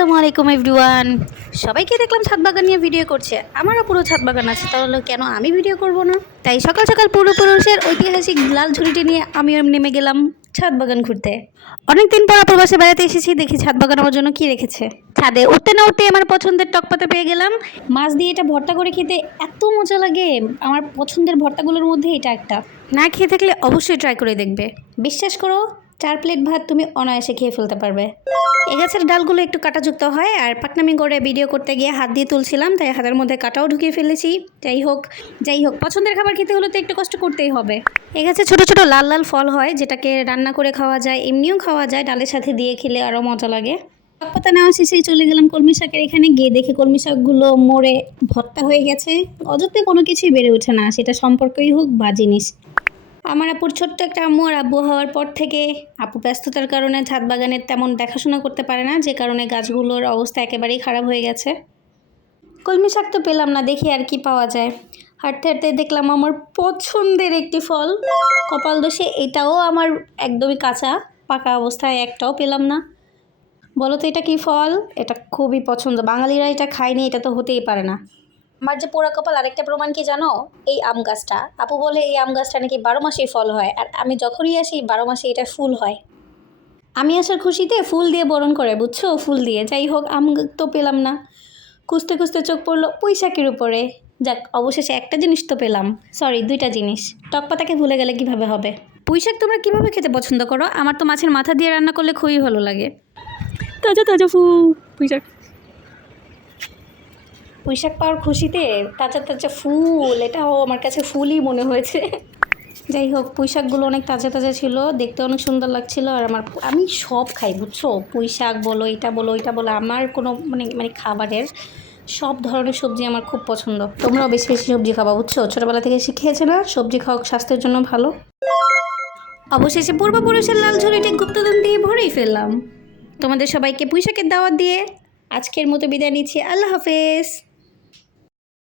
আসসালামু আলাইকুম এভরিওয়ান। সবাইকে দেখলাম ছাদ বাগান নিয়ে ভিডিও করছে। আমারও পুরো ছাদ বাগান আছে, তাহলে কেন আমি ভিডিও করব না? তাই সকাল সকাল পূর্বপুরুষের ঐতিহাসিক লাল ঝুড়িটি নিয়ে আমিও নেমে গেলাম ছাদ বাগান ঘুরতে। অনেকদিন পর প্রবাসে বেড়াতে এসেছি, দেখি ছাদ বাগান আমার জন্য কি রেখেছে। ছাদে উঠতে না উঠতে আমার পছন্দের টকপাতা পেয়ে গেলাম। মাছ দিয়ে এটা ভর্তা করে খেতে এত মজা লাগে। আমার পছন্দের ভর্তাগুলোর মধ্যে এটা একটা। না খেয়ে থাকলে অবশ্যই ট্রাই করে দেখবে। বিশ্বাস করো, 4 প্লেট ভাত তুমি অনায়াসে খেয়ে ফেলতে পারবে। এই গাছের ডালগুলো একটু কাটাযুক্ত হয়, আর পাকনামি করে ভিডিও করতে গিয়ে হাত দিয়ে তুলছিলাম, তাই হাতের মধ্যে কাটাও ঢুকিয়ে ফেলেছি। যাই হোক পছন্দের খাবার খেতে হলে তো একটু কষ্ট করতেই হবে। এই গাছে ছোটো ছোটো লাল লাল ফল হয়, যেটাকে রান্না করে খাওয়া যায়, এমনিও খাওয়া যায়, ডালের সাথে দিয়ে খেলে আরও মজা লাগে। পাতা নেওয়া শেষেই চলে গেলাম কলমি শাকের এখানে। গিয়ে দেখি কলমি শাকগুলো মরে ভর্তা হয়ে গেছে। অযত্নে কোনো কিছুই বেড়ে ওঠে না, সেটা সম্পর্কই হোক বা জিনিস। আমার আপুর ছোট্ট একটা আম্মু আর আব্বু হওয়ার পর থেকে আপু ব্যস্ততার কারণে ছাদ বাগানের তেমন দেখাশোনা করতে পারে না, যে কারণে গাছগুলোর অবস্থা একেবারেই খারাপ হয়ে গেছে। কলমি শাক তো পেলাম না, দেখি আর কি পাওয়া যায়। হাঁটতে হাঁটতে দেখলাম আমার পছন্দের একটি ফল, কপাল দোষে এটাও আমার একদমই কাঁচা, পাকা অবস্থায় একটাও পেলাম না। বলো তো এটা কি ফল? এটা খুবই পছন্দ, বাঙালিরা এটা খায়নি, এটা তো হতেই পারে না। আমার যে পোড়া কপাল আরেকটা প্রমাণ কি জানো? এই আম গাছটা। আপু বলে এই আম গাছটা নাকি 12 মাসেই ফল হয়, আর আমি যখনই আসি 12 মাসে এটা ফুল হয়। আমি আসার খুশিতে ফুল দিয়ে বরণ করে, বুঝছো, ফুল দিয়ে। যাই হোক, আম তো পেলাম না। খুঁজতে খুঁজতে চোখ পড়লো পুঁই শাকের উপরে। যাক, অবশেষে একটা জিনিস তো পেলাম, সরি 2টা জিনিস। টক পাতাকে ভুলে গেলে কিভাবে হবে। পুঁই শাক তোমরা কীভাবে খেতে পছন্দ করো? আমার তো মাছের মাথা দিয়ে রান্না করলে খুবই ভালো লাগে। তাজা তাজা পুঁই শাক। পুঁই শাক পাওয়ার খুশিতে তাজা তাজা ফুল, এটাও আমার কাছে ফুলই মনে হয়েছে। যাই হোক, পুঁই শাকগুলো অনেক তাজা তাজা ছিল, দেখতে অনেক সুন্দর লাগছিল। আর আমি সব খাই, বুঝছো, পুঁই শাক বলো, এটা বলো, ওইটা বলো, আমার কোনো মানে খাবারের সব ধরনের সবজি আমার খুব পছন্দ। তোমরাও বেশি বেশি সবজি খাবা, বুঝছো, ছোটোবেলা থেকে শিখিয়েছে না সবজি খাওয়া স্বাস্থ্যের জন্য ভালো। অবশেষে পূর্বপুরুষের লাল ঝুড়িটি গুপ্তধন দিয়ে ভরেই ফেললাম। তোমাদের সবাইকে পুঁই শাকের দাওয়াত দিয়ে আজকের মতো বিদায় নিচ্ছি। আল্লাহ হাফেজ।